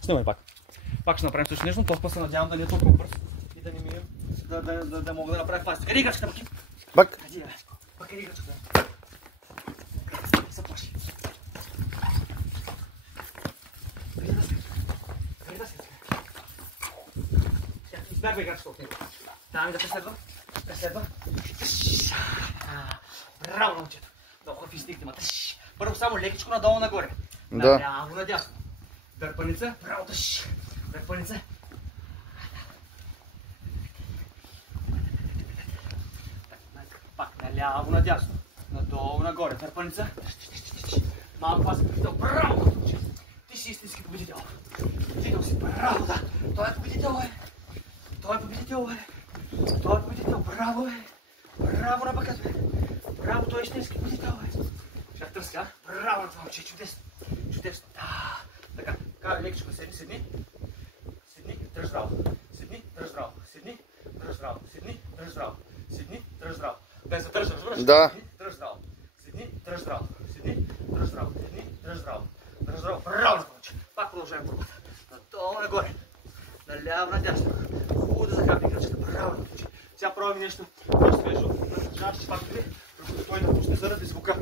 Снимай пак. Пак ще направим също нещо, но се надявам да не е толкова бърз и да не минем, да мога да направя това. Къде играчката, Баки? Бак! Къде играчката? Се плаши. Къде да се? Избягва играчката от него. Давай да преследва. Браво, момчето. Много хубав инстинкт има. Първо само лекичко надолу нагоре. Наляво надясно. Дърпаница. Браво, дърпаница. Пак наляво надясно. Надолу нагоре. Дърпаница. Малко аз победител. Браво, момчето. Ти си истински победител. Победител си. Браво, да. Той е победител, Той е победител. Браво, Браво на Бакът, Браво, той е истински победител, Ще търска, Браво на това момче, чудесно. Така, карай лекичко, седни. Дръж здраво. Седни, дръж здраво. Без да дръж, разбираш? Да. Дръж здраво. Седни, дръж здраво. Браво на това момче. Пак продължаваме борбата. Надолу нагоре. Наляво надясно. Хубаво да захапи кръчката. Браво на това момче. Сега пробваме нещо по-свежо. Надържаваш, че пак дори, той да пусне заради звука.